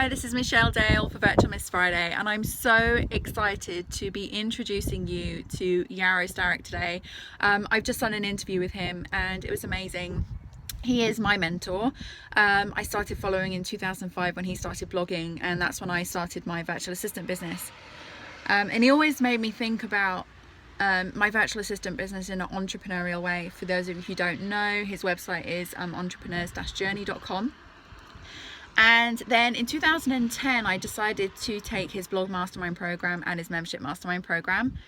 Hi, this is Michelle Dale for Virtual Miss Friday, and I'm so excited to be introducing you to Yaro Starak today. I've just done an interview with him and it was amazing. He is my mentor. I started following in 2005 when he started blogging, and that's when I started my virtual assistant business. And he always made me think about my virtual assistant business in an entrepreneurial way. For those of you who don't know, his website is entrepreneurs-journey.com. And then in 2010, I decided to take his blog mastermind program and his membership mastermind program,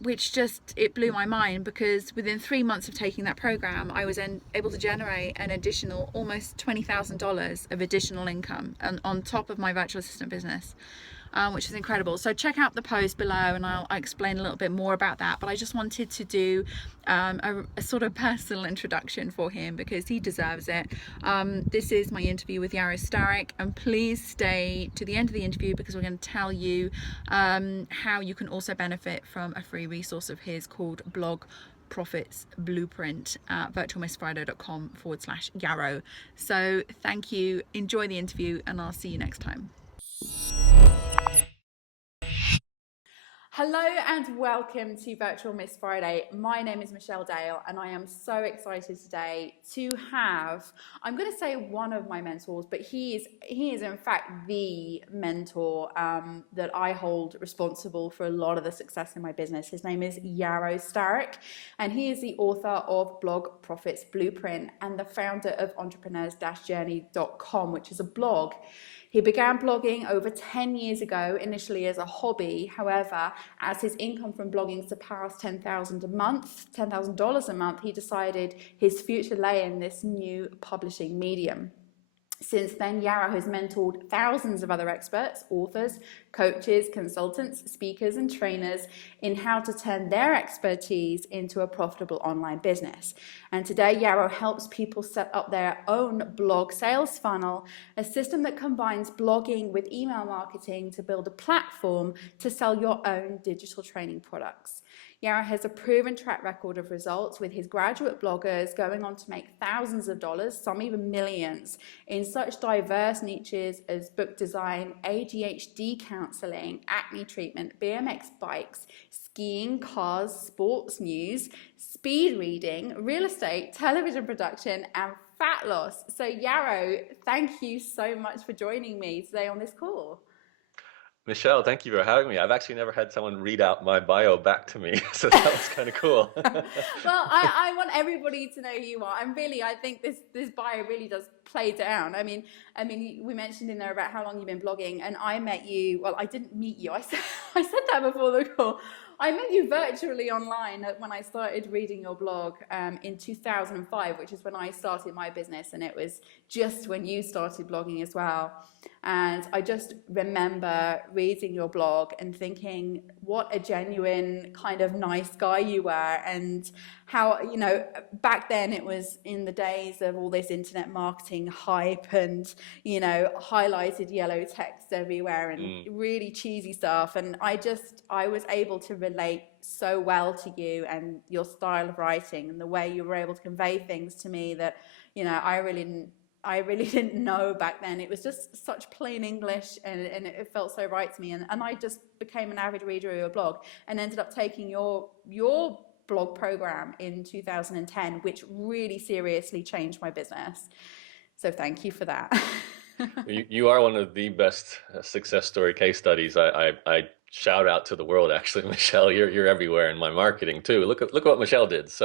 which it blew my mind, because within 3 months of taking that program, I was able to generate an additional almost $20,000 of additional income on top of my virtual assistant business. Which is incredible. So check out the post below and I'll explain a little bit more about that. But I just wanted to do a sort of personal introduction for him because he deserves it. This is my interview with Yaro Starak, and please stay to the end of the interview because we're going to tell you how you can also benefit from a free resource of his called Blog Profits Blueprint at virtualmissfriday.com/Yaro. So thank you, enjoy the interview, and I'll see you next time. Hello and welcome to Virtual Miss Friday. My name is Michelle Dale and I am so excited today to have, I'm going to say one of my mentors, but he is in fact the mentor that I hold responsible for a lot of the success in my business. His name is Yaro Starak, and he is the author of Blog Profits Blueprint and the founder of entrepreneurs-journey.com, which is a blog. He began blogging over 10 years ago, initially as a hobby. However, as his income from blogging surpassed $10,000 a month, he decided his future lay in this new publishing medium. Since then, Yaro has mentored thousands of other experts, authors, coaches, consultants, speakers, and trainers in how to turn their expertise into a profitable online business. And today, Yaro helps people set up their own blog sales funnel, a system that combines blogging with email marketing to build a platform to sell your own digital training products. Yaro has a proven track record of results, with his graduate bloggers going on to make thousands of dollars, some even millions, in such diverse niches as book design, ADHD counseling, acne treatment, BMX bikes, skiing, cars, sports news, speed reading, real estate, television production, and fat loss. So Yaro, thank you so much for joining me today on this call. Michelle, thank you for having me. I've actually never had someone read out my bio back to me, so that was kind of cool. Well, I want everybody to know who you are, and really, I think this bio really does play down. I mean, we mentioned in there about how long you've been blogging, and I met you. Well, I didn't meet you. I said that before the call. I met you virtually online when I started reading your blog in 2005, which is when I started my business, and it was just when you started blogging as well. And I just remember reading your blog and thinking what a genuine kind of nice guy you were, and how, you know, back then it was in the days of all this internet marketing hype and, you know, highlighted yellow text everywhere and really cheesy stuff. And I was able to relate so well to you and your style of writing and the way you were able to convey things to me that, you know, I really didn't know back then. It was just such plain English, and it felt so right to me. And I just became an avid reader of your blog and ended up taking your blog program in 2010, which really seriously changed my business. So thank you for that. You are one of the best success story case studies. I shout out to the world, actually, Michelle. You're everywhere in my marketing too. Look what Michelle did. So,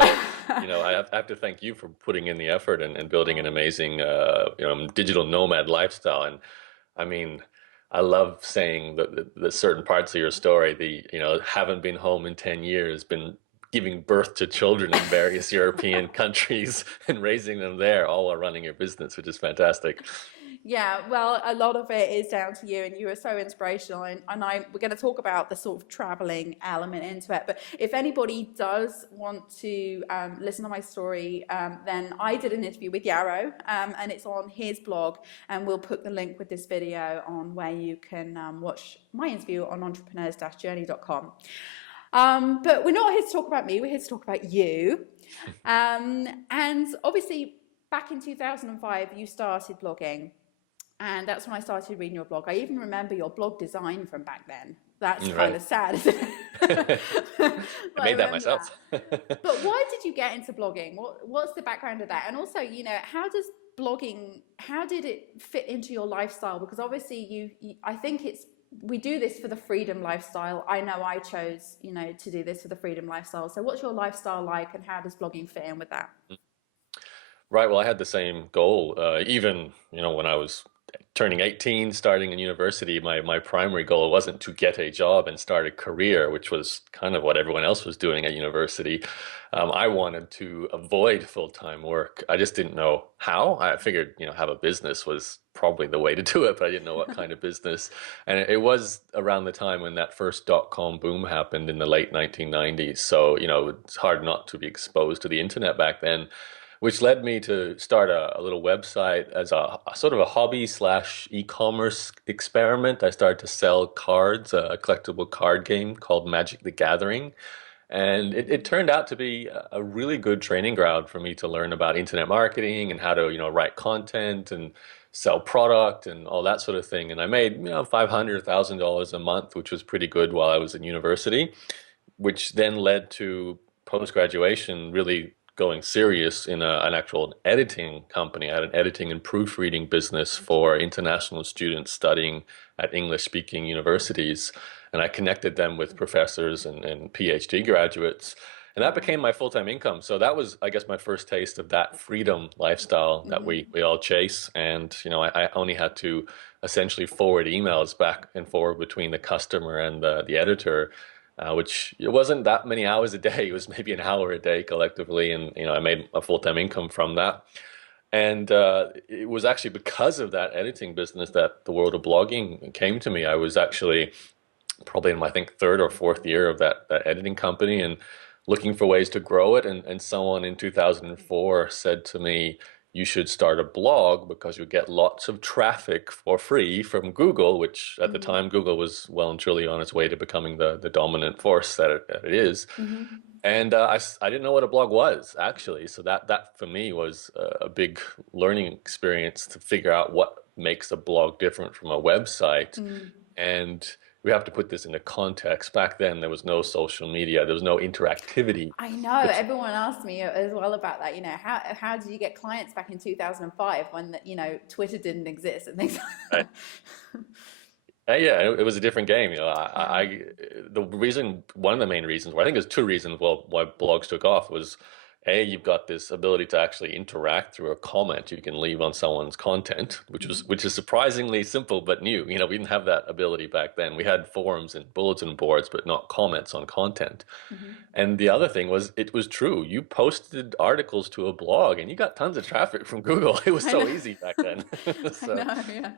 you know, I have to thank you for putting in the effort and building an amazing, digital nomad lifestyle. And I mean, I love saying the certain parts of your story. Haven't been home in 10 years, been giving birth to children in various European countries and raising them there, all while running your business, which is fantastic. Yeah, well, a lot of it is down to you, and you are so inspirational. And we're going to talk about the sort of traveling element into it. But if anybody does want to listen to my story, then I did an interview with Yaro, and it's on his blog. And we'll put the link with this video on where you can watch my interview on entrepreneurs-journey.com. But we're not here to talk about me, we're here to talk about you. And obviously, back in 2005, you started blogging. And that's when I started reading your blog. I even remember your blog design from back then. That's kind Right. of sad, isn't it? I But I made that remember that. myself. But why did you get into blogging? What's the background of that? And also, how does blogging, how did it fit into your lifestyle? Because obviously I think we do this for the freedom lifestyle. I know I chose, to do this for the freedom lifestyle. So what's your lifestyle like and how does blogging fit in with that? Right. Well, I had the same goal. Even, when I was turning 18, starting in university, my primary goal wasn't to get a job and start a career, which was kind of what everyone else was doing at university. I wanted to avoid full-time work. I just didn't know how. I figured, have a business was probably the way to do it, but I didn't know what kind of business. And it was around the time when that first dot-com boom happened in the late 1990s. So, it's hard not to be exposed to the internet back then, which led me to start a little website as a sort of a hobby slash e-commerce experiment. I started to sell cards, a collectible card game called Magic the Gathering. And it turned out to be a really good training ground for me to learn about internet marketing and how to, write content and sell product and all that sort of thing. And I made, $500,000 a month, which was pretty good while I was in university, which then led to post-graduation really going serious in an actual editing company. I had an editing and proofreading business for international students studying at English-speaking universities, and I connected them with professors and PhD graduates, and that became my full-time income. So that was, I guess, my first taste of that freedom lifestyle that Mm-hmm. we all chase. And I only had to essentially forward emails back and forth between the customer and the editor, which it wasn't that many hours a day. It was maybe an hour a day collectively, and I made a full-time income from that. And it was actually because of that editing business that the world of blogging came to me. I was actually probably in my, I think, third or fourth year of that editing company and looking for ways to grow it. And someone in 2004 said to me, you should start a blog because you get lots of traffic for free from Google, which at the Mm-hmm. time Google was well and truly on its way to becoming the dominant force that it is. Mm-hmm. And I didn't know what a blog was actually. So that for me was a big learning experience to figure out what makes a blog different from a website. Mm. And we have to put this into context. Back then, there was no social media, there was no interactivity. I know It's everyone asked me as well about that. How did you get clients back in 2005 when Twitter didn't exist and things like right. that? Yeah, it was a different game. Yeah. The reason, one of the main reasons, well, I think there's two reasons, well, why blogs took off was, A, you've got this ability to actually interact through a comment you can leave on someone's content, which is surprisingly simple but new. We didn't have that ability back then. We had forums and bulletin boards, but not comments on content. Mm-hmm. And the other thing was, it was true. You posted articles to a blog and you got tons of traffic from Google. It was I so know. easy back then. I So, know, yeah.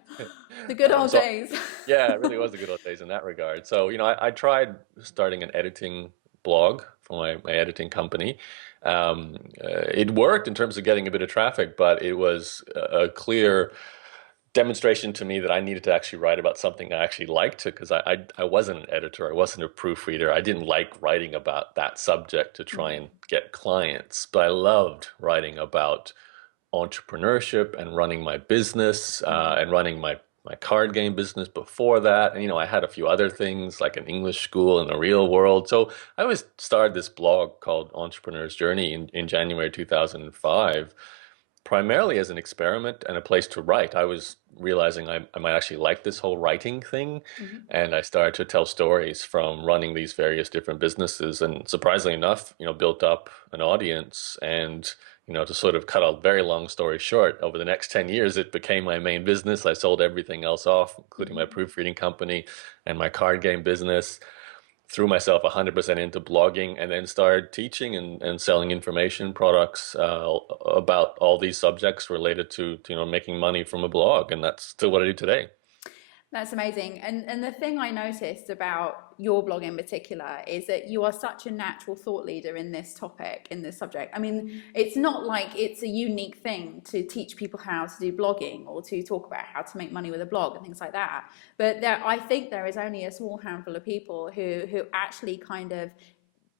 The good old so days. yeah, it really was the good old days in that regard. So, I tried starting an editing blog for my editing company. It worked in terms of getting a bit of traffic, but it was a clear demonstration to me that I needed to actually write about something I actually liked to, because I wasn't an editor, I wasn't a proofreader. I didn't like writing about that subject to try and get clients, but I loved writing about entrepreneurship and running my business, and running my card game business before that. And I had a few other things like an English school in the real world. So I always started this blog called Entrepreneur's Journey in January 2005, primarily as an experiment and a place to write. I was realizing I might actually like this whole writing thing. Mm-hmm. And I started to tell stories from running these various different businesses. And surprisingly enough, built up an audience. And, to sort of cut a very long story short, over the next 10 years, it became my main business. I sold everything else off, including my proofreading company and my card game business, threw myself 100% into blogging, and then started teaching and selling information products about all these subjects related to making money from a blog, and that's still what I do today. That's amazing. And the thing I noticed about your blog in particular is that you are such a natural thought leader in this topic, in this subject. I mean, it's not like it's a unique thing to teach people how to do blogging or to talk about how to make money with a blog and things like that. But I think there is only a small handful of people who actually kind of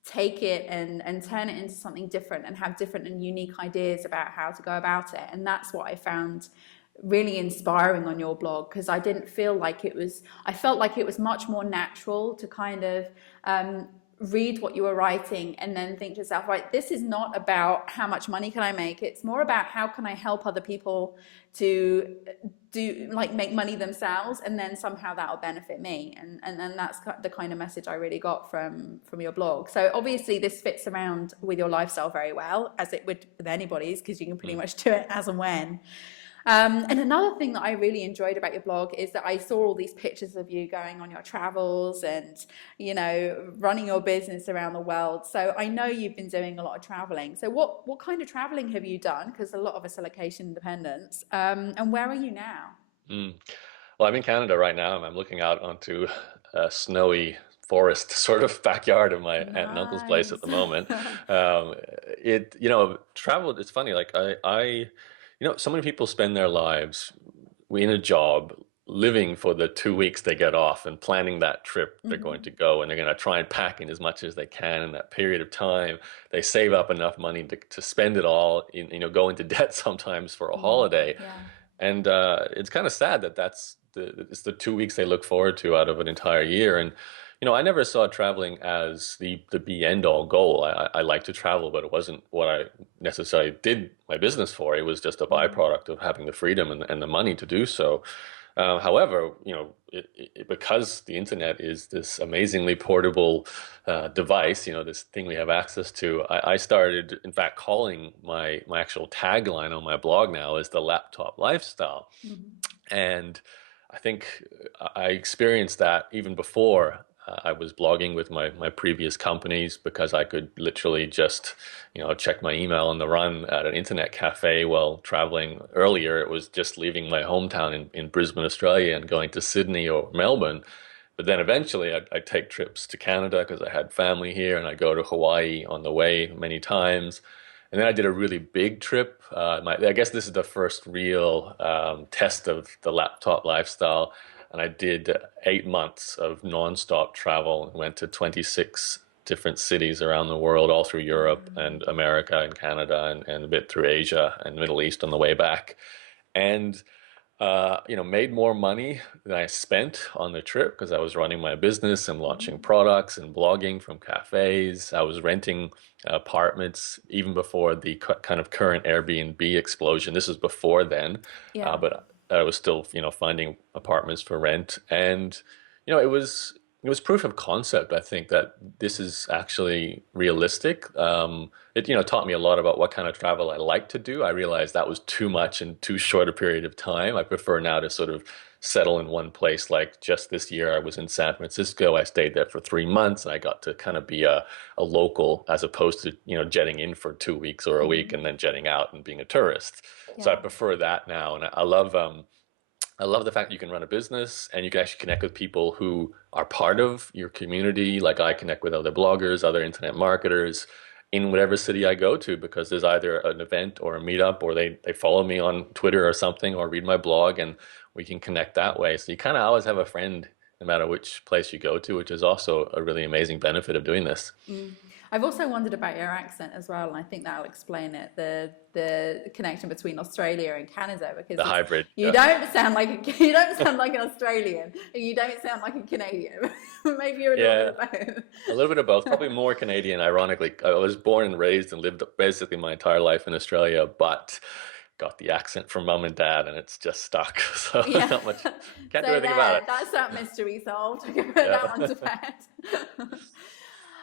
take it and turn it into something different and have different and unique ideas about how to go about it. And that's what I found really inspiring on your blog, because I didn't feel like it was, I felt like it was much more natural to kind of read what you were writing and then think to yourself, right, this is not about how much money can I make, it's more about how can I help other people to do, like, make money themselves, and then somehow that'll benefit me. And then that's the kind of message I really got from your blog. So obviously this fits around with your lifestyle very well, as it would with anybody's, because you can pretty much do it as and when. And another thing that I really enjoyed about your blog is that I saw all these pictures of you going on your travels and, you know, running your business around the world. So I know you've been doing a lot of traveling. So what kind of traveling have you done? Because a lot of us are location independent. And where are you now? Mm. Well, I'm in Canada right now, and I'm looking out onto a snowy forest sort of backyard of my aunt and uncle's place at Nice. the moment. Travel, it's funny, like so many people spend their lives in a job living for the 2 weeks they get off and planning that trip they're going to Hmm. go, and they're going to try and pack in as much as they can in that period of time. They save up enough money to spend it all in, go into debt sometimes for a holiday. Yeah. And it's kind of sad that it's the 2 weeks they look forward to out of an entire year. And I never saw traveling as the be end all goal. I like to travel, but it wasn't what I necessarily did my business for. It was just a Hmm. byproduct of having the freedom and the money to do so. However, because the internet is this amazingly portable device, this thing we have access to, I started, in fact, calling my actual tagline on my blog now is the laptop lifestyle. Hmm. And I think I experienced that even before I was blogging with my previous companies, because I could literally just, check my email on the run at an internet cafe while traveling. Earlier, it was just leaving my hometown in Brisbane, Australia, and going to Sydney or Melbourne. But then eventually I'd take trips to Canada because I had family here, and I'd go to Hawaii on the way many times. And then I did a really big trip. I guess this is the first real test of the laptop lifestyle. And I did 8 months of nonstop travel and went to 26 different cities around the world, all through Europe and America and Canada, and a bit through Asia and Middle East on the way back. And made more money than I spent on the trip because I was running my business and launching Hmm. products and blogging from cafes. I was renting apartments even before the kind of current Airbnb explosion. This was before then, Yeah. but I was still, finding apartments for rent. And, it was proof of concept, I think, that this is actually realistic. It taught me a lot about what kind of travel I like to do. I realized that was too much in too short a period of time. I prefer now to sort of settle in one place. Like just this year, I was in San Francisco. I stayed there for 3 months, and I got to kind of be a local as opposed to jetting in for 2 weeks or a week and Hmm. then jetting out and being a tourist. So I Yeah. prefer that now, and I love the fact that you can run a business and you can actually connect with people who are part of your community. Like I connect with other bloggers, other internet marketers in whatever city I go to, because there's either an event or a meetup, or they follow me on Twitter or something, or read my blog, and we can connect that way. So you kind of always have a friend no matter which place you go to, which is also a really amazing benefit of doing this. Mm. I've also wondered about your accent as well, and I think that'll explain it, the connection between Australia and Canada, because The hybrid. you Yeah. don't sound like you don't sound like an Australian, and you don't sound like a Canadian. Maybe you're a little bit Yeah. of both. A little bit of both, probably more Canadian, ironically. I was born and raised and lived basically my entire life in Australia, but got the accent from mum and dad, and it's just stuck. So Yeah. not much, can't do So anything about it. that's that mystery solved. I can put that one Yeah. to bed.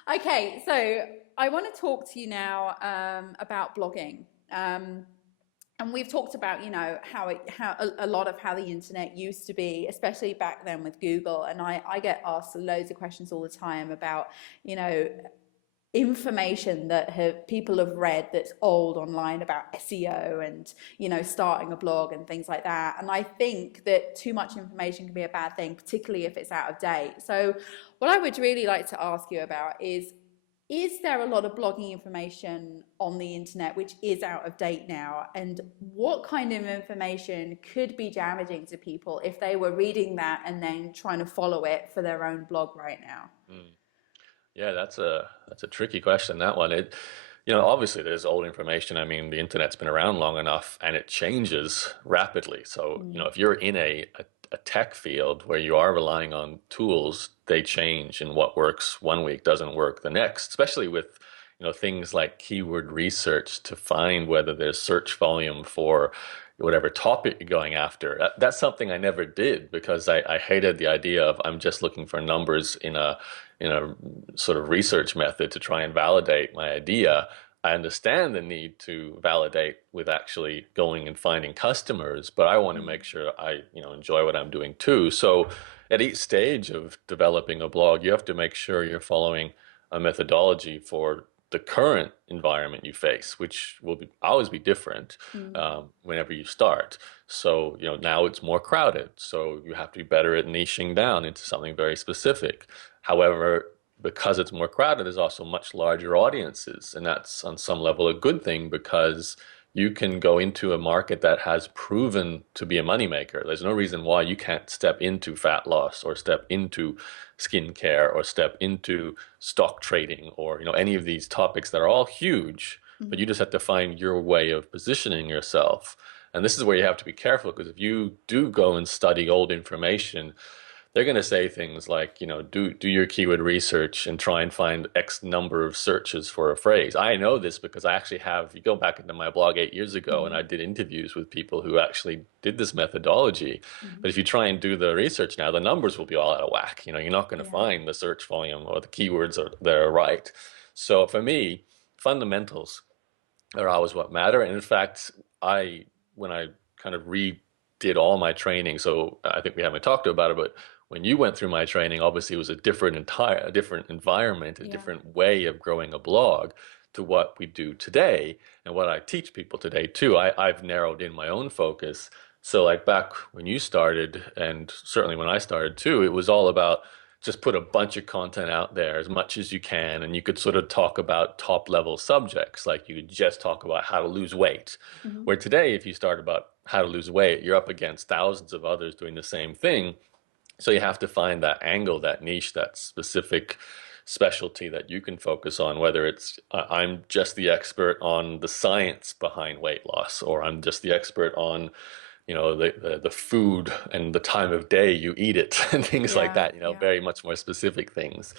Okay, so I want to talk to you now about blogging. And we've talked about, how a lot of how the internet used to be, especially back then with Google. And I get asked loads of questions all the time about, you know, information that people have read that's old online about SEO and, starting a blog and things like that. And I think that too much information can be a bad thing, particularly if it's out of date. So what I would really like to ask you about is there a lot of blogging information on the internet which is out of date now, and what kind of information could be damaging to people if they were reading that and then trying to follow it for their own blog right now? Mm. Yeah, that's a tricky question, that one. Obviously there's old information. I mean, the internet's been around long enough and it changes rapidly. So, Mm. if you're in a tech field where you are relying on tools, they change, and what works one week doesn't work the next, especially with, things like keyword research to find whether there's search volume for whatever topic you're going after. That's something I never did because I hated the idea of I'm just looking for numbers in a sort of research method to try and validate my idea. I understand the need to validate with actually going and finding customers, but I want to Mm. make sure I, enjoy what I'm doing too. So at each stage of developing a blog, you have to make sure you're following a methodology for the current environment you face, which will always be different Mm. whenever you start. So, now it's more crowded. So you have to be better at niching down into something very specific. However, because it's more crowded, there's also much larger audiences. And that's on some level a good thing because you can go into a market that has proven to be a moneymaker. There's no reason why you can't step into fat loss or step into skincare or step into stock trading or any of these topics that are all huge, but you Mm. just have to find your way of positioning yourself. And this is where you have to be careful because if you do go and study old information, they're going to say things like, do your keyword research and try and find X number of searches for a phrase. I know this because I actually have, you go back into my blog 8 years ago and Mm. I did interviews with people who actually did this methodology. But Mm. if you try and do the research now, the numbers will be all out of whack. You're not going to Yeah. find the search volume or the keywords that are right. So for me, fundamentals are always what matter. And in fact, when I kind of redid all my training, so I think we haven't talked about it, but when you went through my training, obviously it was a different environment, a Yeah. different way of growing a blog to what we do today and what I teach people today too. I've narrowed in my own focus. So like back when you started, and certainly when I started too, it was all about just put a bunch of content out there as much as you can, and you could sort of talk about top level subjects, like you could just talk about how to lose weight. Mm. Where today, if you start about how to lose weight, you're up against thousands of others doing the same thing. So you have to find that angle, that niche, that specific specialty that you can focus on, whether it's I'm just the expert on the science behind weight loss, or I'm just the expert on the food and the time of day you eat it and things like Yeah. that, Yeah. very much more specific things.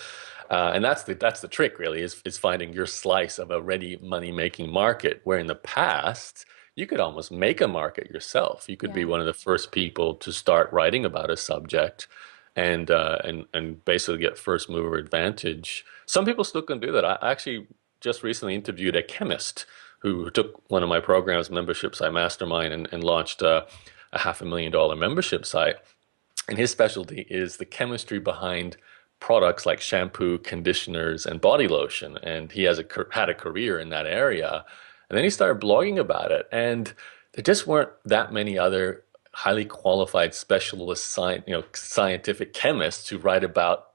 And that's the trick really is finding your slice of a ready money making market, where in the past you could almost make a market yourself. You could be Yeah. one of the first people to start writing about a subject and basically get first mover advantage. Some people still can do that. I actually just recently interviewed a chemist who took one of my programs, membership site mastermind, and launched a $500,000 membership site. And his specialty is the chemistry behind products like shampoo, conditioners, and body lotion. And he had a career in that area. And then he started blogging about it. And there just weren't that many other highly qualified specialist scientific chemists who write about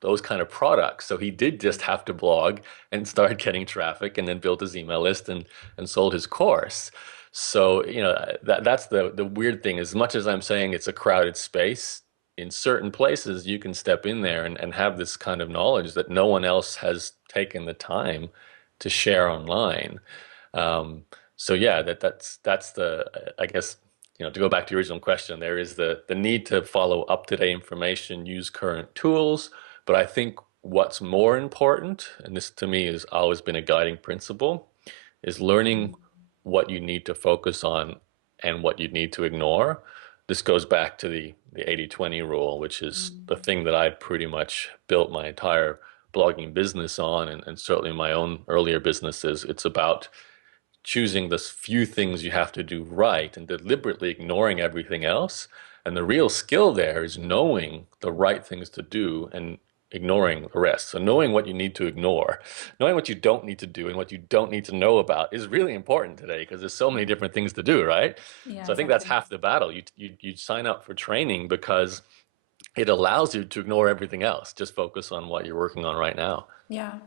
those kind of products. So he did just have to blog and start getting traffic, and then built his email list and sold his course. So, that's the weird thing. As much as I'm saying it's a crowded space, in certain places you can step in there and have this kind of knowledge that no one else has taken the time to share online. Um, so yeah, that's the I guess, to go back to your original question, there is the need to follow up-to-date information, use current tools, but I think what's more important, and this to me has always been a guiding principle, is learning Mm. what you need to focus on and what you need to ignore. This goes back to the 80/20 rule, which is Mm. the thing that I pretty much built my entire blogging business on, and certainly my own earlier businesses. It's about choosing the few things you have to do right and deliberately ignoring everything else. And the real skill there is knowing the right things to do and ignoring the rest. So knowing what you need to ignore, knowing what you don't need to do and what you don't need to know about is really important today because there's so many Yeah. different things to do, right? Yeah. So I think that's Exactly. half the battle. You sign up for training because it allows you to ignore everything else. Just focus on what you're working on right now. Yeah.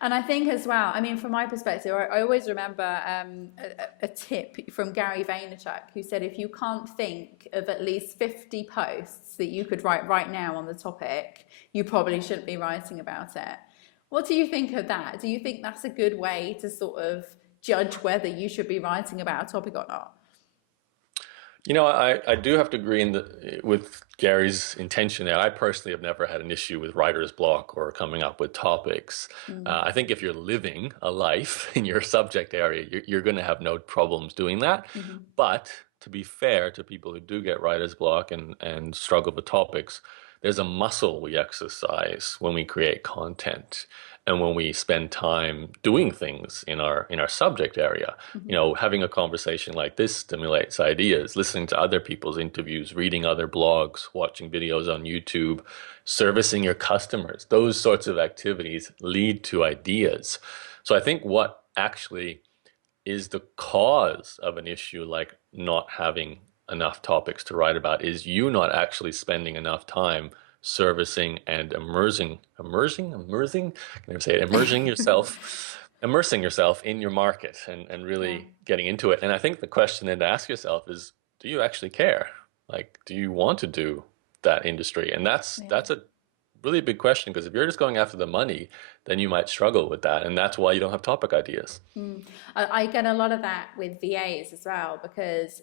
And I think as well, I mean, from my perspective, I always remember a tip from Gary Vaynerchuk who said, if you can't think of at least 50 posts that you could write right now on the topic, you probably shouldn't be writing about it. What do you think of that? Do you think that's a good way to sort of judge whether you should be writing about a topic or not? I do have to agree with Gary's intention there. I personally have never had an issue with writer's block or coming up with topics. Mm, I think if you're living a life in your subject area, you're going to have no problems doing that. hmm. But to be fair to people who do get writer's block and struggle with topics, there's a muscle we exercise when we create content and when we spend time doing things in our subject area. Hmm. Having a conversation like this stimulates ideas, listening to other people's interviews, reading other blogs, watching videos on YouTube, servicing your customers. Those sorts of activities lead to ideas. So I think what actually is the cause of an issue like not having enough topics to write about is you not actually spending enough time servicing and immersing, I can never say it, immersing yourself in your market and Yeah, really getting into it. And I think the question then to ask yourself is, do you actually care? Like, do you want to do that industry? And that's yeah. that's a really big question, because if you're just going after the money, then you might struggle with that. And that's why you don't have topic ideas. Mm. I get a lot of that with VAs as well because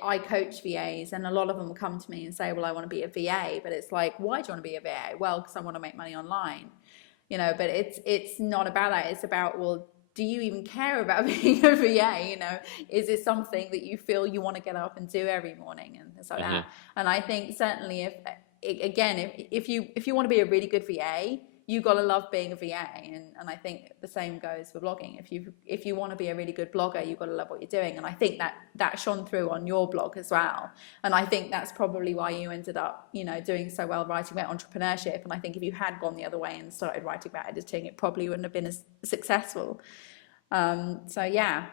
I coach VAs and a lot of them come to me and say, well, I want to be a VA, but it's like, why do you want to be a VA? Well, because I want to make money online, but it's not about that. It's about, well, do you even care about being a VA? Is it something that you feel you want to get up and do every morning and things like Hmm. that? And I think certainly if you want to be a really good VA, you got to love being a VA, and I think the same goes for blogging. If you want to be a really good blogger, you've got to love what you're doing, and I think that shone through on your blog as well. And I think that's probably why you ended up doing so well writing about entrepreneurship. And I think if you had gone the other way and started writing about editing, it probably wouldn't have been as successful. So yeah.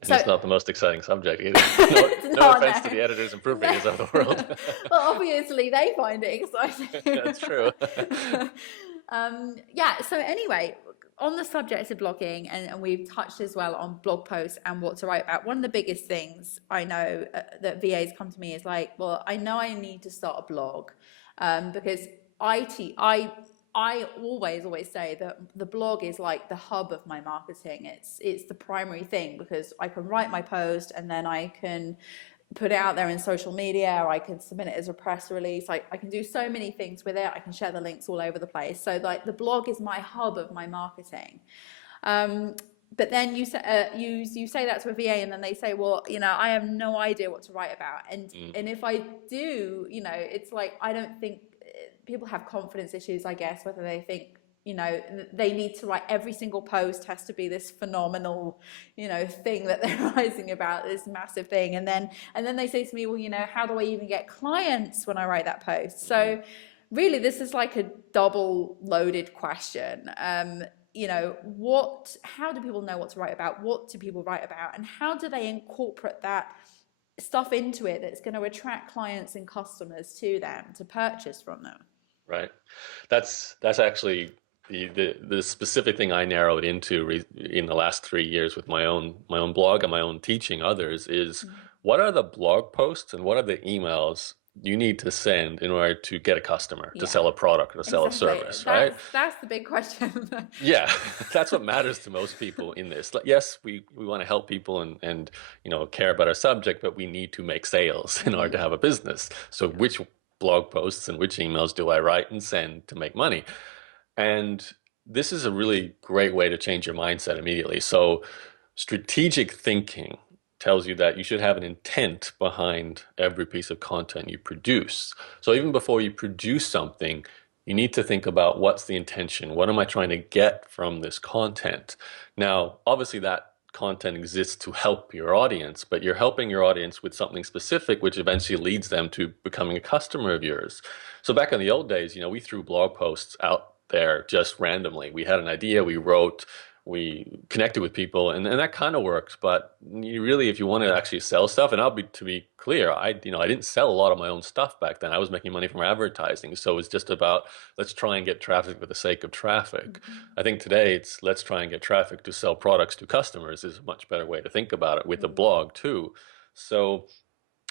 And So it's not the most exciting subject either. No, it's no not, offense to no. the editors and proofreaders of the world. Well, obviously they find it exciting. That's true. Yeah, so anyway, on the subject of blogging, and we've touched as well on blog posts and what to write about. One of the biggest things I know that VAs come to me is like, well, I know I need to start a blog because I always say that the blog is like the hub of my marketing. It's the primary thing because I can write my post and then I can put it out there in social media, or I can submit it as a press release. I can do so many things with it. I can share the links all over the place. So like the blog is my hub of my marketing. But then you say that to a VA, and then they say, well, I have no idea what to write about. And Mm. and if I do, it's like I don't think people have confidence issues, I guess, whether they think they need to write every single post has to be this phenomenal thing that they're writing about, this massive thing, and then they say to me, well, how do I even get clients when I write that post? So really this is like a double loaded question. How do people know what to write about? What do people write about? And how do they incorporate that stuff into it that's going to attract clients and customers to them to purchase from them? Right. That's actually the specific thing I narrowed into in the last 3 years with my own blog and my own teaching others is, Mm. what are the blog posts and what are the emails you need to send in order to get a customer, to Yeah, sell a product or to sell a exactly. service, right? That's the big question. Yeah, that's what matters to most people in this. Like, yes, we want to help people and care about our subject, but we need to make sales in order Hmm. to have a business. So which blog posts and which emails do I write and send to make money? And this is a really great way to change your mindset immediately. So strategic thinking tells you that you should have an intent behind every piece of content you produce. So even before you produce something, you need to think about, what's the intention? What am I trying to get from this content? Now, obviously that content exists to help your audience, but you're helping your audience with something specific, which eventually leads them to becoming a customer of yours. So back in the old days, we threw blog posts out there just randomly. We had an idea, we wrote, we connected with people, and that kind of worked. But you really, if you want to actually sell stuff, and to be clear, I didn't sell a lot of my own stuff back then. I was making money from advertising, so it's just about, let's try and get traffic for the sake of traffic. I think today it's, let's try and get traffic to sell products to customers is a much better way to think about it, with a blog too. So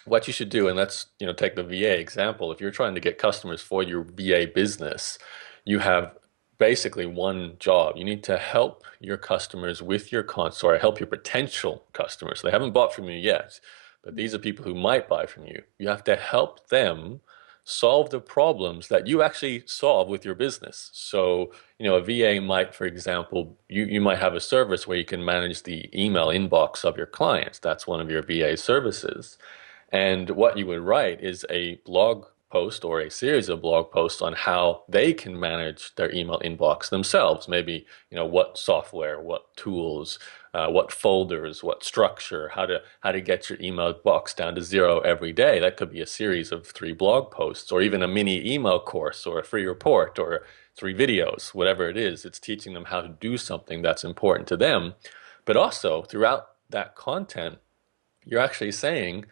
what you should do, and let's take the VA example. If you're trying to get customers for your VA business, you have basically one job. You need to help your customers with your sorry, help your potential customers. They haven't bought from you yet, but these are people who might buy from you. You have to help them solve the problems that you actually solve with your business. So, a VA might, for example, you might have a service where you can manage the email inbox of your clients. That's one of your VA services. And what you would write is a blog post or a series of blog posts on how they can manage their email inbox themselves. Maybe, what software, what tools, what folders, what structure, how to get your email box down to zero every day. That could be a series of 3 blog posts, or even a mini email course, or a free report, or 3 videos, whatever it is. It's teaching them how to do something that's important to them. But also throughout that content, you're actually saying,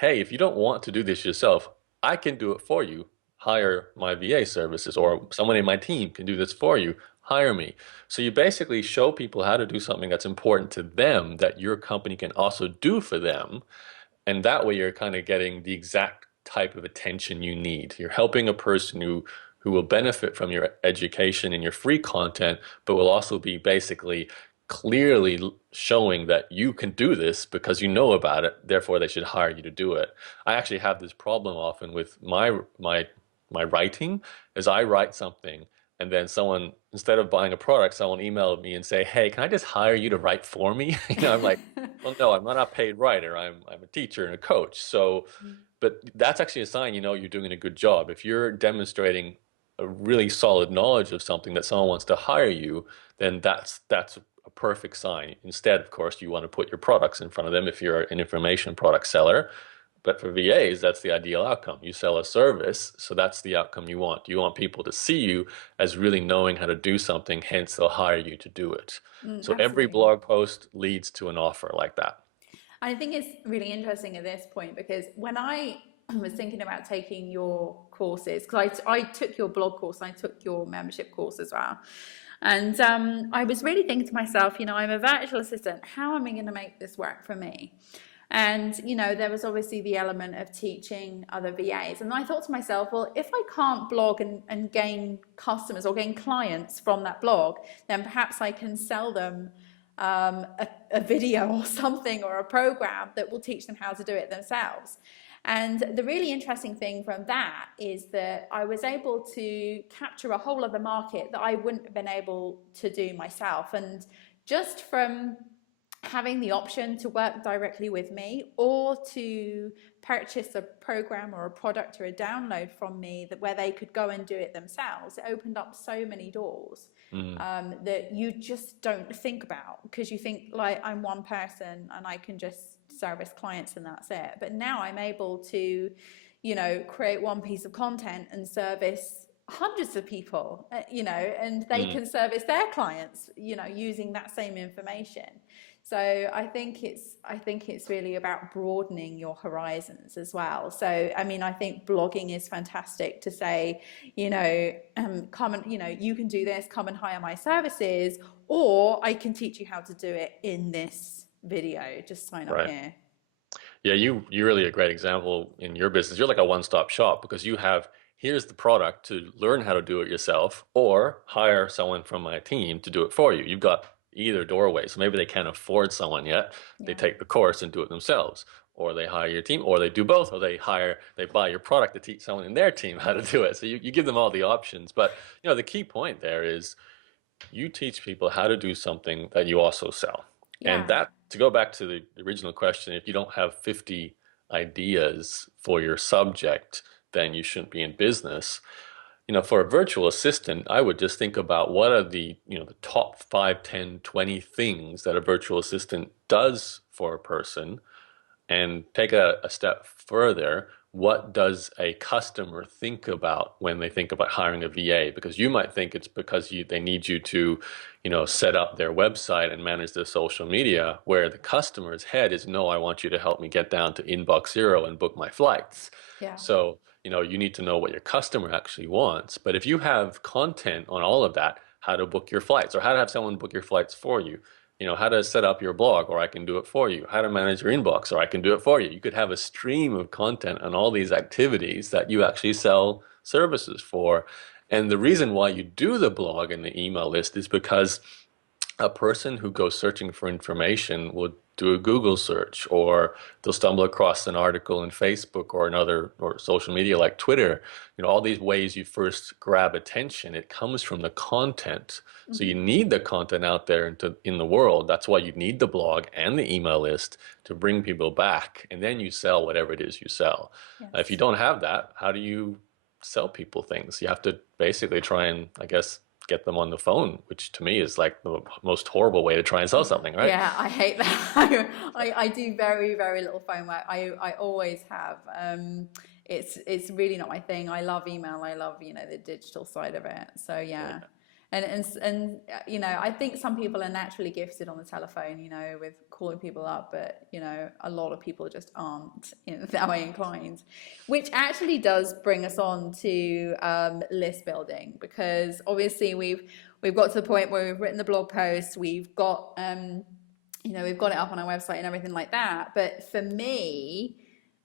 hey, if you don't want to do this yourself, I can do it for you. Hire my VA services, or someone in my team can do this for you. Hire me. So you basically show people how to do something that's important to them that your company can also do for them. And that way you're kind of getting the exact type of attention you need. You're helping a person who will benefit from your education and your free content, but will also be basically clearly showing that you can do this because you know about it, therefore they should hire you to do it. I actually have this problem often with my writing, as I write something and then someone, instead of buying a product, someone emailed me and say, hey, can I just hire you to write for me? I'm like, well, no, I'm not a paid writer. I'm a teacher and a coach. So, but that's actually a sign, you're doing a good job. If you're demonstrating a really solid knowledge of something that someone wants to hire you, then that's a perfect sign. Instead, of course, you want to put your products in front of them if you're an information product seller. But for VAs, that's the ideal outcome. You sell a service, so that's the outcome you want. You want people to see you as really knowing how to do something, hence they'll hire you to do it. So every Absolutely. blog post leads to an offer like that. I think it's really interesting at this point because when I was thinking about taking your courses, because I took your blog course and I took your membership course as well. And I was really thinking to myself, I'm a virtual assistant. How am I going to make this work for me? And, there was obviously the element of teaching other VAs. And I thought to myself, well, if I can't blog and gain customers or gain clients from that blog, then perhaps I can sell them a video or something, or a program that will teach them how to do it themselves. And the really interesting thing from that is that I was able to capture a whole other market that I wouldn't have been able to do myself. And just from having the option to work directly with me or to purchase a program or a product or a download from me where they could go and do it themselves, it opened up so many doors that you just don't think about, because you think, like, I'm one person and I can just service clients and that's it. But now I'm able to, create one piece of content and service hundreds of people, and they can service their clients, using that same information. So I think it's really about broadening your horizons as well. So, I mean, I think blogging is fantastic to say, come and, you can do this, come and hire my services, or I can teach you how to do it in this video. Just sign up Right. here. Yeah, you're really a great example in your business. You're like a one-stop shop because you have, here's the product to learn how to do it yourself, or hire someone from my team to do it for you. You've got either doorway. So maybe they can't afford someone yet. They Yeah. take the course and do it themselves, or they hire your team, or they do both, or they buy your product to teach someone in their team how to do it. So you give them all the options. But the key point there is you teach people how to do something that you also sell. And Yeah. that, to go back to the original question, if you don't have 50 ideas for your subject, then you shouldn't be in business. For a virtual assistant, I would just think about what are the top 5, 10, 20 things that a virtual assistant does for a person, and take a step further. What does a customer think about when they think about hiring a VA? Because you might think it's because they need you to, set up their website and manage their social media, where the customer's head is, no, I want you to help me get down to inbox zero and book my flights. Yeah. So, you need to know what your customer actually wants. But if you have content on all of that, how to book your flights, or how to have someone book your flights for you, how to set up your blog, or I can do it for you, how to manage your inbox, or I can do it for you. You could have a stream of content on all these activities that you actually sell services for. And the reason why you do the blog and the email list is because a person who goes searching for information will do a Google search, or they'll stumble across an article in Facebook or another or social media like Twitter. All these ways you first grab attention, it comes from the content. So you Mhm. need the content out there in the world. That's why you need the blog and the email list to bring people back, and then you sell whatever it is you sell. If you Yes. don't have that, how do you sell people things? You have to basically try and, I guess, get them on the phone, which to me is like the most horrible way to try and sell something, right? Yeah, I hate that. I do very, very little phone work. I always have. It's really not my thing. I love email. I love, the digital side of it. So yeah. Yeah. And I think some people are naturally gifted on the telephone, with calling people up, but a lot of people just aren't that way inclined, which actually does bring us on to list building, because obviously we've got to the point where we've written the blog post, we've got we've got it up on our website and everything like that. But for me,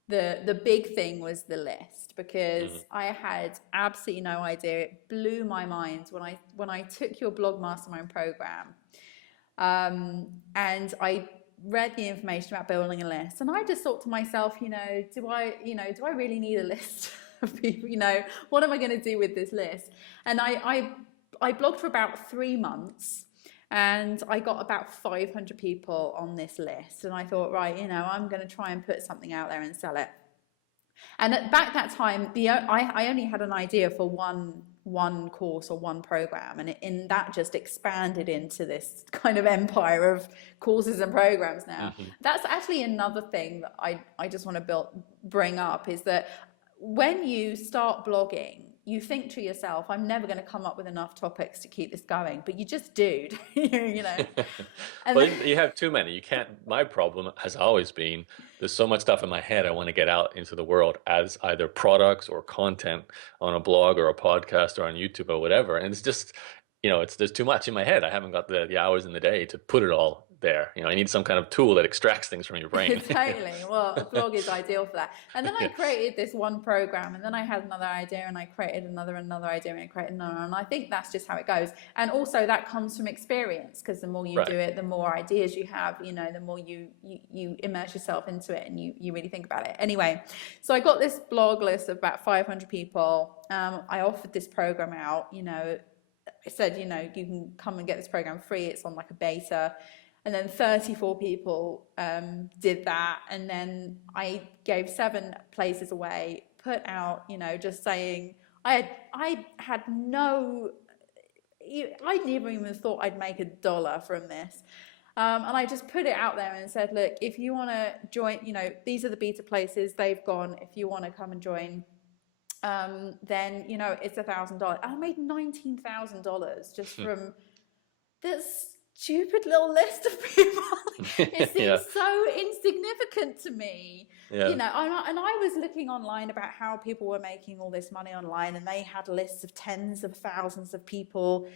the big thing was the list, because Mhm. I had absolutely no idea. It blew my mind when I took your blog mastermind program, and I read the information about building a list, and I just thought to myself, do I really need a list of people? What am I going to do with this list? And I blogged for about 3 months, and I got about 500 people on this list. And I thought, right, I'm going to try and put something out there and sell it. And back that time, I only had an idea for one course or one program, and that just expanded into this kind of empire of courses and programs now. Mhm. That's actually another thing that I just want to bring up, is that when you start blogging, you think to yourself, I'm never going to come up with enough topics to keep this going, but you just do. you know. And Well, then, you have too many. You can't. My problem has always been there's so much stuff in my head I want to get out into the world as either products or content on a blog or a podcast or on YouTube or whatever. And it's just, there's too much in my head. I haven't got the hours in the day to put it all there. I need some kind of tool that extracts things from your brain. totally. Well, a blog is ideal for that. And then I Yeah. created this one program, and then I had another idea, and I created another idea, and I created another. And I think that's just how it goes. And also that comes from experience, because the more you do Right. it, the more ideas you have, the more you immerse yourself into it, and you really think about it. Anyway, so I got this blog list of about 500 people. I offered this program out, I said, you can come and get this program free. It's on like a beta. And then 34 people did that. And then I gave 7 places away, put out, just saying, I had no, I never even thought I'd make $1 from this. And I just put it out there and said, look, if you want to join, these are the beta places, they've gone. If you want to come and join, then, it's $1,000. I made $19,000 just from this stupid little list of people. It seems Yeah. so insignificant to me. Yeah. And I was looking online about how people were making all this money online, and they had lists of tens of thousands of people,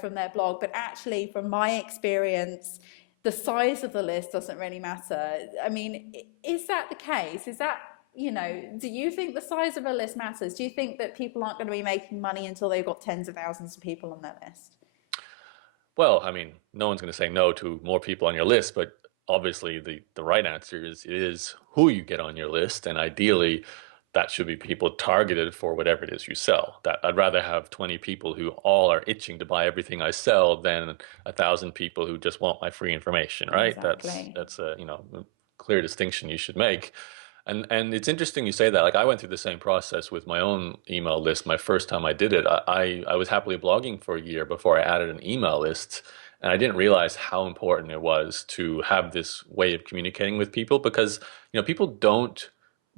from their blog. But actually, from my experience, the size of the list doesn't really matter. I mean, is that the case? Is that, do you think the size of a list matters? Do you think that people aren't going to be making money until they've got tens of thousands of people on their list? Well, no one's going to say no to more people on your list, but obviously the right answer is who you get on your list, and ideally that should be people targeted for whatever it is you sell. That I'd rather have 20 people who all are itching to buy everything I sell than 1,000 people who just want my free information, right? That's Exactly. that's a clear distinction you should make. And it's interesting you say that. Like I went through the same process with my own email list. My first time I did it, I was happily blogging for a year before I added an email list. And I didn't realize how important it was to have this way of communicating with people, because, people don't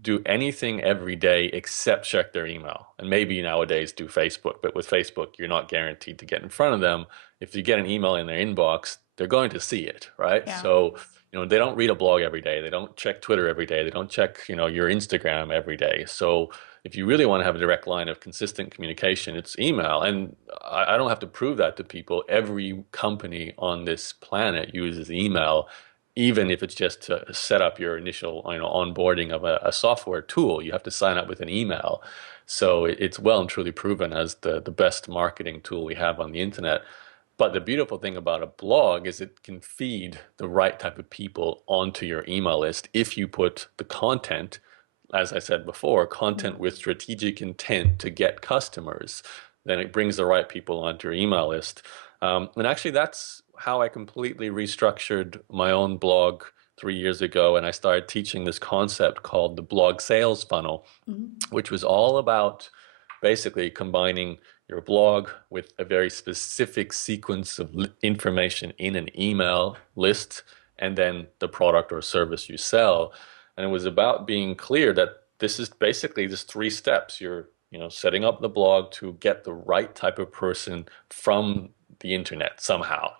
do anything every day except check their email. And maybe nowadays do Facebook, but with Facebook, you're not guaranteed to get in front of them. If you get an email in their inbox, they're going to see it, right? Yeah. So they don't read a blog every day. They don't check Twitter every day. They don't check, your Instagram every day. So if you really want to have a direct line of consistent communication, it's email. And I don't have to prove that to people. Every company on this planet uses email, even if it's just to set up your initial, onboarding of a software tool. You have to sign up with an email. So it's well and truly proven as the best marketing tool we have on the internet. But the beautiful thing about a blog is it can feed the right type of people onto your email list if you put the content, as I said before, content with strategic intent to get customers. Then it brings the right people onto your email list. And actually, that's how I completely restructured my own blog 3 years ago. And I started teaching this concept called the blog sales funnel, Mhm. which was all about basically combining your blog with a very specific sequence of information in an email list and then the product or service you sell. And it was about being clear that this is basically just 3 steps. You're, setting up the blog to get the right type of person from the internet somehow.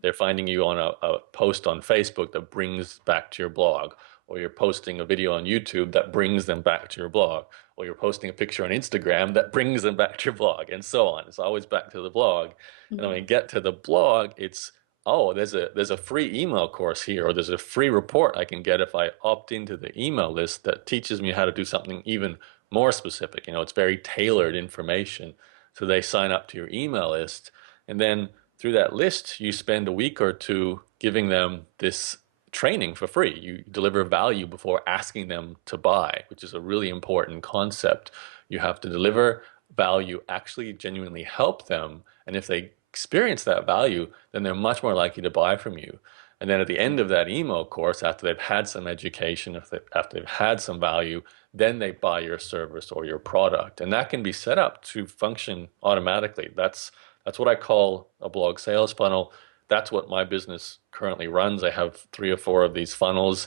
They're finding you on a post on Facebook that brings back to your blog, or you're posting a video on YouTube that brings them back to your blog, or you're posting a picture on Instagram that brings them back to your blog, and so on. It's always back to the blog. And when you get to the blog, it's, oh, there's a free email course here, or there's a free report I can get if I opt into the email list that teaches me how to do something even more specific. It's very tailored information. So they sign up to your email list, and then through that list, you spend a week or two giving them this training for free. You deliver value before asking them to buy, which is a really important concept. You have to deliver value, actually genuinely help them. And if they experience that value, then they're much more likely to buy from you. And then at the end of that email course, after they've had some education, after they've had some value, then they buy your service or your product. And that can be set up to function automatically. That's what I call a blog sales funnel. That's what my business currently runs. I have 3 or 4 of these funnels.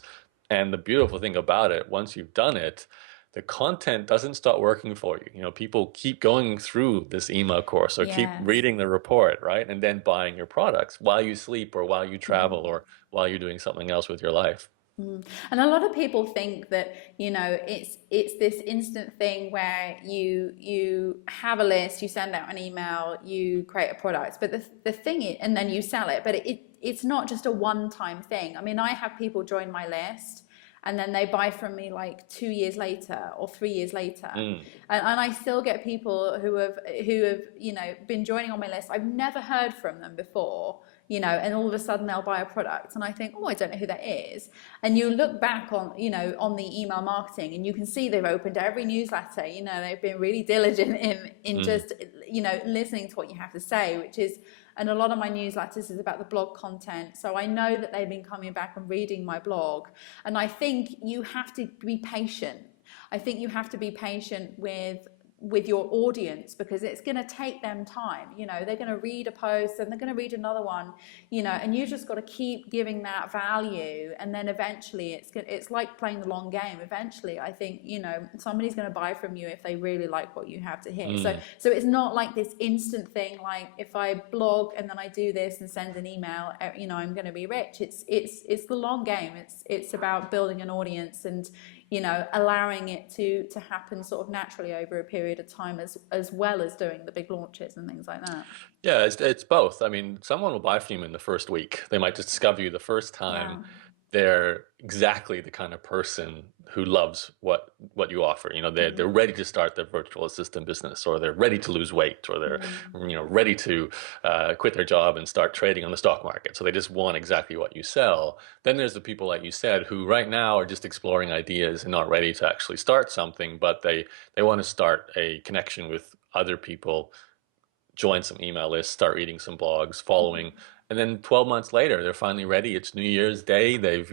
And the beautiful thing about it, once you've done it, the content doesn't stop working for you. People keep going through this email course or keep Yes. reading the report, right? And then buying your products while you sleep or while you travel or while you're doing something else with your life. And a lot of people think that, it's this instant thing where you have a list, you send out an email, you create a product, but the thing is, and then you sell it, but it's not just a one-time thing. I mean, I have people join my list and then they buy from me like 2 years later or 3 years later. Mm. And I still get people who have been joining on my list. I've never heard from them before, and all of a sudden they'll buy a product and I think, oh, I don't know who that is. And you look back on the email marketing and you can see they've opened every newsletter, they've been really diligent in just, listening to what you have to say, which is, and a lot of my newsletters is about the blog content. So I know that they've been coming back and reading my blog. And I think you have to be patient. I think you have to be patient with your audience because it's going to take them time. They're going to read a post and they're going to read another one, and you just got to keep giving that value, and then eventually it's like playing the long game. Eventually I think somebody's going to buy from you if they really like what you have to hear. So it's not like this instant thing, like if I blog and then I do this and send an email, I'm going to be rich. It's the long game. It's about building an audience and allowing it to happen sort of naturally over a period of time, as well as doing the big launches and things like that. Yeah, it's both. I mean, someone will buy from you in the first week. They might just discover you the first time. Yeah. They're exactly the kind of person who loves what you offer. They're ready to start their virtual assistant business, or they're ready to lose weight, or they're ready to quit their job and start trading on the stock market. So they just want exactly what you sell. Then there's the people, like you said, who right now are just exploring ideas and not ready to actually start something, but they want to start a connection with other people, join some email lists, start reading some blogs, following, and then 12 months later, they're finally ready. It's New Year's Day. They've,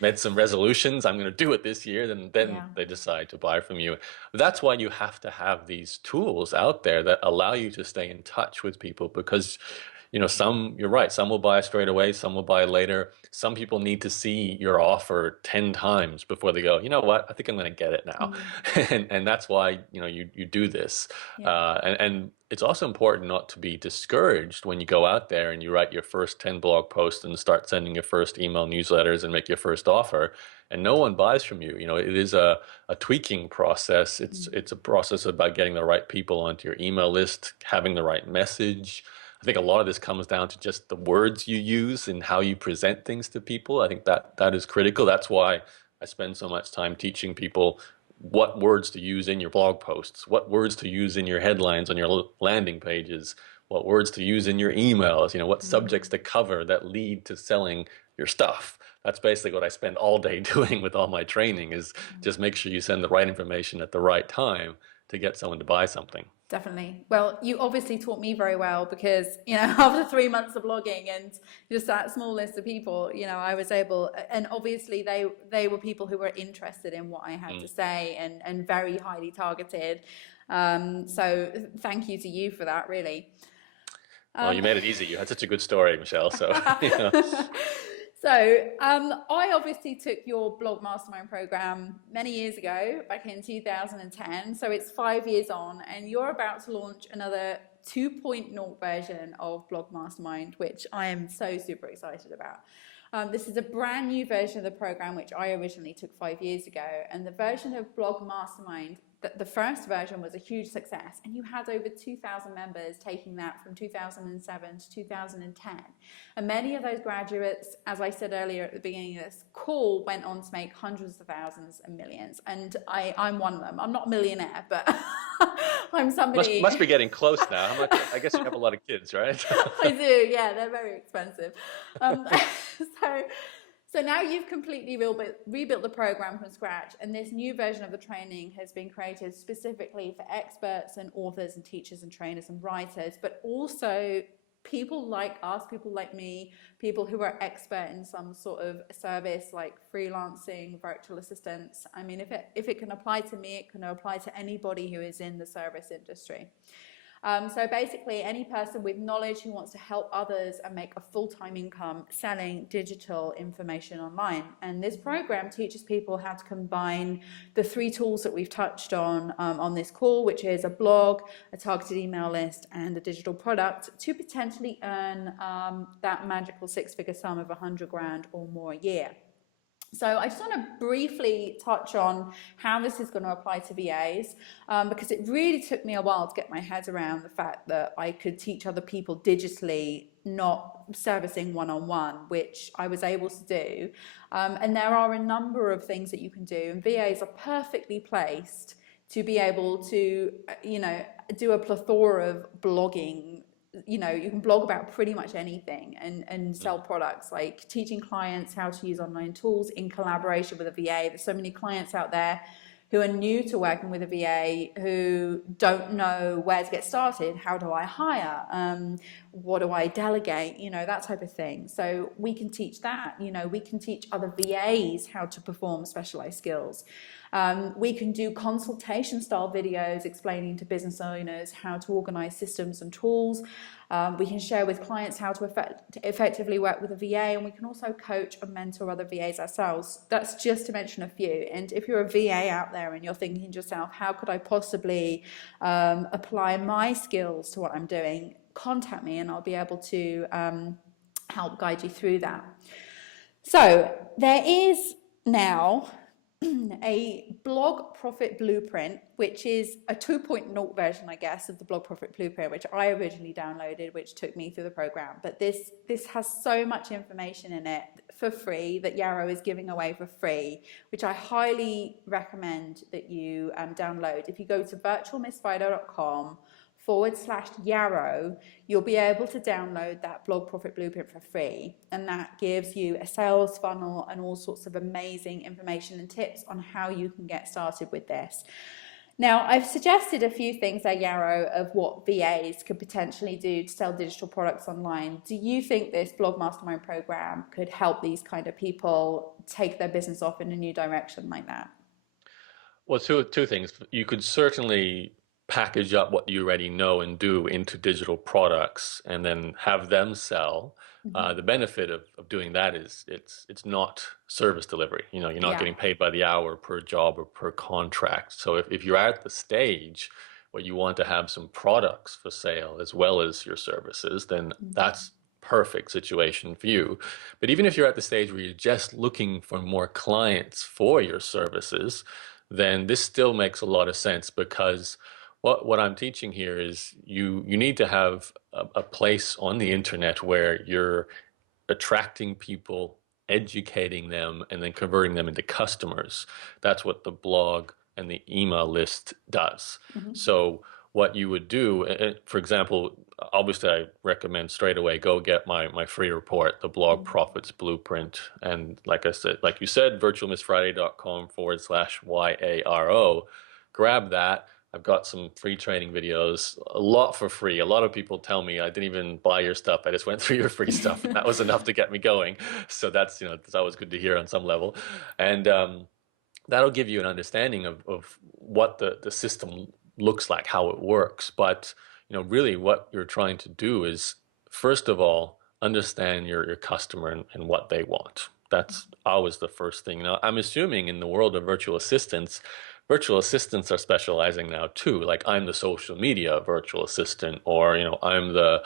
made some resolutions. I'm going to do it this year. Then Yeah. they decide to buy from you. That's why you have to have these tools out there that allow you to stay in touch with people, because you're right, some will buy straight away, some will buy later. Some people need to see your offer 10 times before they go, you know what, I think I'm going to get it now. And that's why, you do this. Yeah. And it's also important not to be discouraged when you go out there and you write your first 10 blog posts and start sending your first email newsletters and make your first offer, and no one buys from you. It is a tweaking process. It's a process about getting the right people onto your email list, having the right message. I think a lot of this comes down to just the words you use and how you present things to people. I think that is critical. That's why I spend so much time teaching people what words to use in your blog posts, what words to use in your headlines on your landing pages, what words to use in your emails, what subjects to cover that lead to selling your stuff. That's basically what I spend all day doing with all my training, is just make sure you send the right information at the right time to get someone to buy something. Definitely. Well, you obviously taught me very well because, after 3 months of blogging and just that small list of people, I was able, and obviously they were people who were interested in what I had to say and very highly targeted. So thank you to you for that, really. Well, you made it easy. You had such a good story, Michelle. So, So I obviously took your blog mastermind program many years ago, back in 2010. So it's 5 years on, and you're about to launch another 2.0 version of blog mastermind, which I am so super excited about. This is a brand new version of the program, which I originally took 5 years ago. And the version of blog mastermind, the first version was a huge success, and you had over 2,000 members taking that from 2007 to 2010. And many of those graduates, as I said earlier at the beginning of this call, went on to make hundreds of thousands and millions. And I'm one of them. I'm not a millionaire, but I'm somebody. Must be getting close now. How much? I guess you have a lot of kids, right? I do, yeah, they're very expensive. So now you've completely rebuilt the program from scratch, and this new version of the training has been created specifically for experts and authors and teachers and trainers and writers, but also people like us, people like me, people who are expert in some sort of service like freelancing, virtual assistants. I mean, if it can apply to me, it can apply to anybody who is in the service industry. So basically, any person with knowledge who wants to help others and make a full-time income selling digital information online. And this program teaches people how to combine the 3 tools that we've touched on this call, which is a blog, a targeted email list, and a digital product, to potentially earn that magical 6-figure sum of 100 grand or more a year. So I just want to briefly touch on how this is going to apply to VAs, because it really took me a while to get my head around the fact that I could teach other people digitally, not servicing one-on-one, which I was able to do. And there are a number of things that you can do, and VAs are perfectly placed to be able to, do a plethora of blogging. You can blog about pretty much anything and sell products, like teaching clients how to use online tools in collaboration with a VA. There's so many clients out there who are new to working with a VA, who don't know where to get started. How do I hire? What do I delegate? That type of thing. So we can teach that. We can teach other VAs how to perform specialized skills. We can do consultation style videos explaining to business owners how to organize systems and tools. We can share with clients how to effectively work with a VA, and we can also coach and mentor other VAs ourselves. That's just to mention a few. And if you're a VA out there and you're thinking to yourself, how could I possibly apply my skills to what I'm doing, contact me and I'll be able to help guide you through that. So there is now a blog profit blueprint, which is a 2.0 version, I guess, of the blog profit blueprint, which I originally downloaded, which took me through the program. But this has so much information in it for free that Yaro is giving away for free, which I highly recommend that you download. If you go to virtualmissfido.com/Yaro, you'll be able to download that blog profit blueprint for free, and that gives you a sales funnel and all sorts of amazing information and tips on how you can get started with this. Now, I've suggested a few things there, Yaro, of what VAs could potentially do to sell digital products online. Do you think this blog mastermind program could help these kind of people take their business off in a new direction like that? Well, two things. You could certainly package up what you already know and do into digital products and then have them sell. The benefit of doing that is it's not service delivery. You're not getting paid by the hour per job or per contract. So if you're at the stage where you want to have some products for sale as well as your services, then that's perfect situation for you. But even if you're at the stage where you're just looking for more clients for your services, then this still makes a lot of sense, because what I'm teaching here is you need to have a place on the internet where you're attracting people, educating them, and then converting them into customers. That's what the blog and the email list does. Hmm. So what you would do, for example, obviously I recommend straight away go get my free report, the Blog Hmm. Profits Blueprint. And like I said, like you said, virtualmissfriday.com/YARO. Grab that. I've got some free training videos, a lot for free. A lot of people tell me I didn't even buy your stuff. I just went through your free stuff, and that was enough to get me going. So that's always good to hear on some level. And that'll give you an understanding of what the system looks like, how it works. But really what you're trying to do is, first of all, understand your customer and what they want. That's always the first thing. Now, I'm assuming in the world of virtual assistants are specializing now too. Like I'm the social media virtual assistant, or I'm the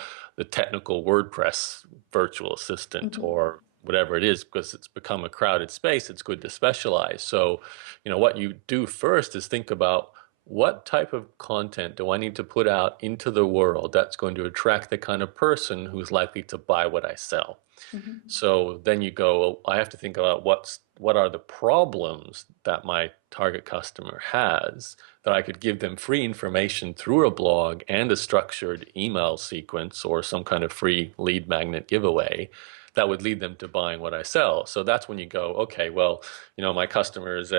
technical WordPress virtual assistant, Hmm. or whatever it is, because it's become a crowded space. It's good to specialize. So, what you do first is think about what type of content do I need to put out into the world that's going to attract the kind of person who's likely to buy what I sell. Hmm. So then you go, "Oh, I have to think about what are the problems that my target customer has that I could give them free information through a blog and a structured email sequence or some kind of free lead magnet giveaway that would lead them to buying what I sell." So that's when you go, okay, well, my customer is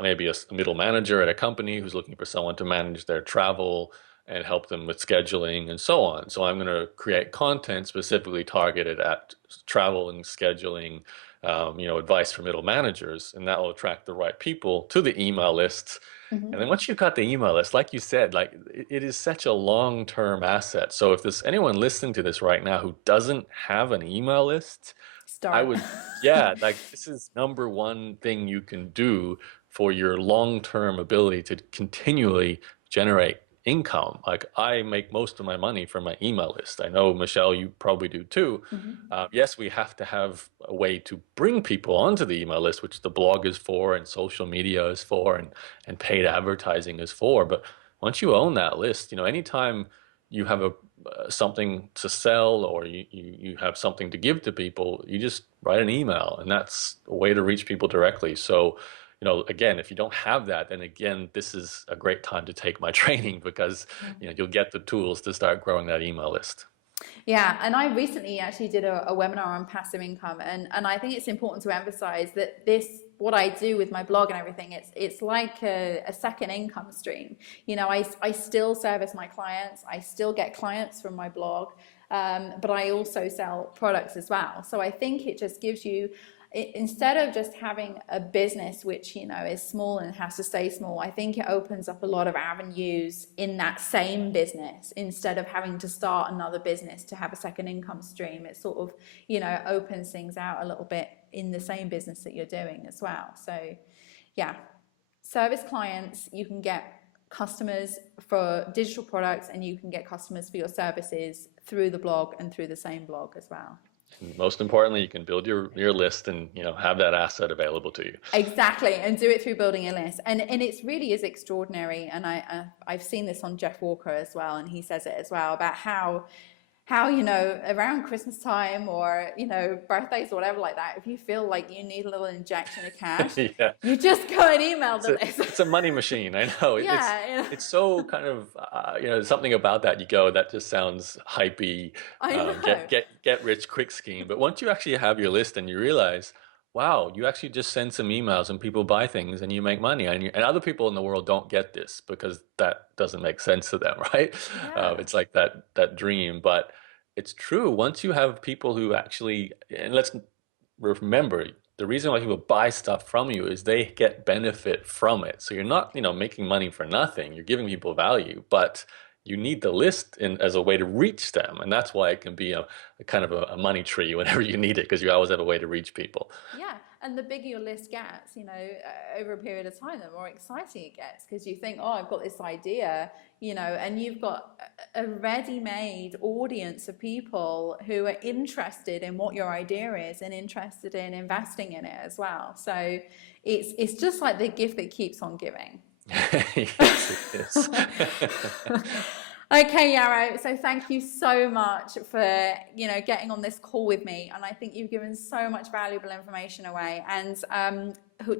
maybe a middle manager at a company who's looking for someone to manage their travel and help them with scheduling and so on. So I'm going to create content specifically targeted at travel and scheduling, advice for middle managers, and that will attract the right people to the email list. And then Hmm. once you've got the email list, like you said, like it is such a long-term asset. So if there's anyone listening to this right now who doesn't have an email list, I Start. would, yeah, like this is number one thing you can do for your long-term ability to continually generate income. Like I make most of my money from my email list. I know, Michelle, you probably do too. Hmm. Yes, we have to have a way to bring people onto the email list, which the blog is for and social media is for and paid advertising is for. But once you own that list, anytime you have something to sell, or you have something to give to people, you just write an email, and that's a way to reach people directly. So, again, if you don't have that, then again, this is a great time to take my training, because Yeah. you'll get the tools to start growing that email list. Yeah, and I recently actually did a webinar on passive income, and I think it's important to emphasize that what I do with my blog and everything, it's like a second income stream. I still service my clients, I still get clients from my blog, but I also sell products as well. So I think it just gives you, instead of just having a business which is small and has to stay small, I think it opens up a lot of avenues in that same business. Instead of having to start another business to have a second income stream, it sort of opens things out a little bit in the same business that you're doing as well. So yeah, service clients, you can get customers for digital products, and you can get customers for your services through the blog and through the same blog as well. Most importantly, you can build your list and have that asset available to you. Exactly, and do it through building a list, and it really is extraordinary. And I've seen this on Jeff Walker as well, and he says it as well about how around Christmas time, or birthdays or whatever like that, if you feel like you need a little injection of cash, Yeah. you just go and email It's the a list. it's a money machine. I know. Yeah, It's so kind of something about that. You go, that just sounds hypey, I know. get rich quick scheme. But once you actually have your list and you realize, wow, you actually just send some emails and people buy things and you make money. And other people in the world don't get this because that doesn't make sense to them, right? Yeah. It's like that dream. But it's true. Once you have people who actually, and let's remember, the reason why people buy stuff from you is they get benefit from it. So you're not, making money for nothing. You're giving people value, but you need the list as a way to reach them. And that's why it can be a kind of a money tree whenever you need it, because you always have a way to reach people. Yeah, and the bigger your list gets, over a period of time, the more exciting it gets, because you think, oh, I've got this idea, and you've got a ready-made audience of people who are interested in what your idea is and interested in investing in it as well. So it's just like the gift that keeps on giving. Yes, it is. Okay, Yaro. So thank you so much for getting on this call with me, and I think you've given so much valuable information away. And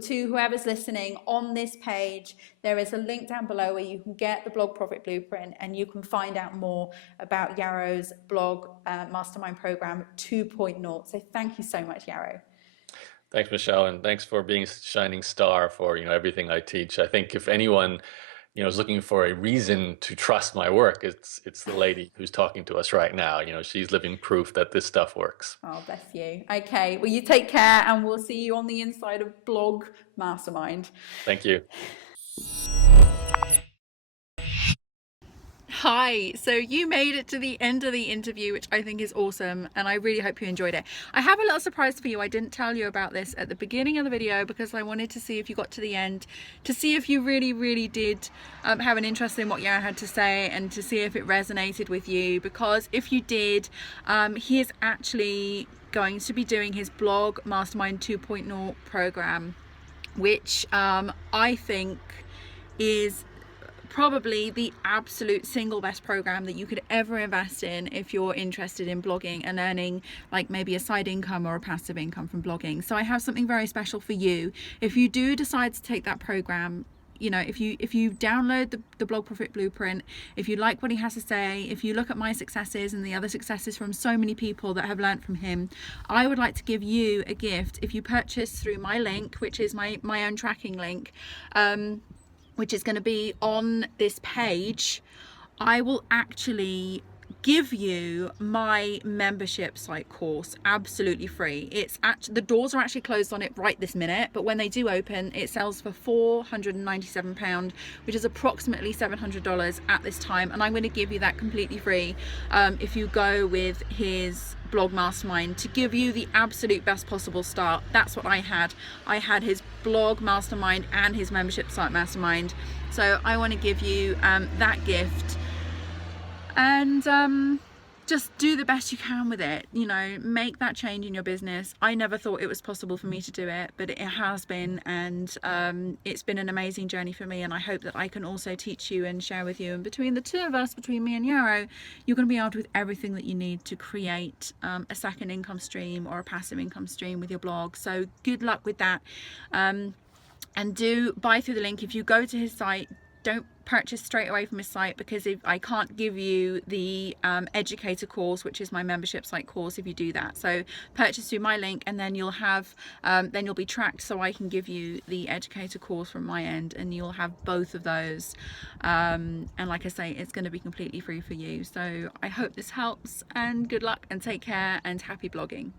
to whoever's listening, on this page there is a link down below where you can get the blog profit blueprint, and you can find out more about Yaro's blog mastermind program 2.0. So thank you so much, Yaro. Thanks, Michelle, and thanks for being a shining star for, everything I teach. I think if anyone, is looking for a reason to trust my work, it's the lady who's talking to us right now. She's living proof that this stuff works. Oh, bless you. Okay, well, you take care, and we'll see you on the inside of Blog Mastermind. Thank you. Hi, so you made it to the end of the interview, which I think is awesome, and I really hope you enjoyed it. I have a little surprise for you. I didn't tell you about this at the beginning of the video because I wanted to see if you got to the end, to see if you really did have an interest in what Yaro had to say, and to see if it resonated with you, because if you did, he is actually going to be doing his blog Mastermind 2.0 program, which I think is probably the absolute single best program that you could ever invest in if you're interested in blogging and earning like maybe a side income or a passive income from blogging. So I have something very special for you. If you do decide to take that program, if you download the blog profit blueprint, if you like what he has to say, if you look at my successes and the other successes from so many people that have learned from him, I would like to give you a gift if you purchase through my link, which is my own tracking link, which is going to be on this page. I will actually give you my membership site course absolutely free. It's actually, the doors are actually closed on it right this minute, but when they do open, it sells for £497, which is approximately $700 at this time, and I'm going to give you that completely free if you go with his blog mastermind, to give you the absolute best possible start. That's what I had his blog mastermind and his membership site mastermind, so I want to give you that gift, and just do the best you can with it. Make that change in your business. I never thought it was possible for me to do it, but it has been, and it's been an amazing journey for me, and I hope that I can also teach you and share with you, and between the two of us, between me and Yaro, you're going to be armed with everything that you need to create a second income stream or a passive income stream with your blog. So good luck with that, and do buy through the link. If you go to his site, don't purchase straight away from his site, because if I can't give you the educator course, which is my membership site course, if you do that. So purchase through my link, and then you'll have then you'll be tracked, so I can give you the educator course from my end, and you'll have both of those, and like I say, it's going to be completely free for you. So I hope this helps, and good luck, and take care, and happy blogging.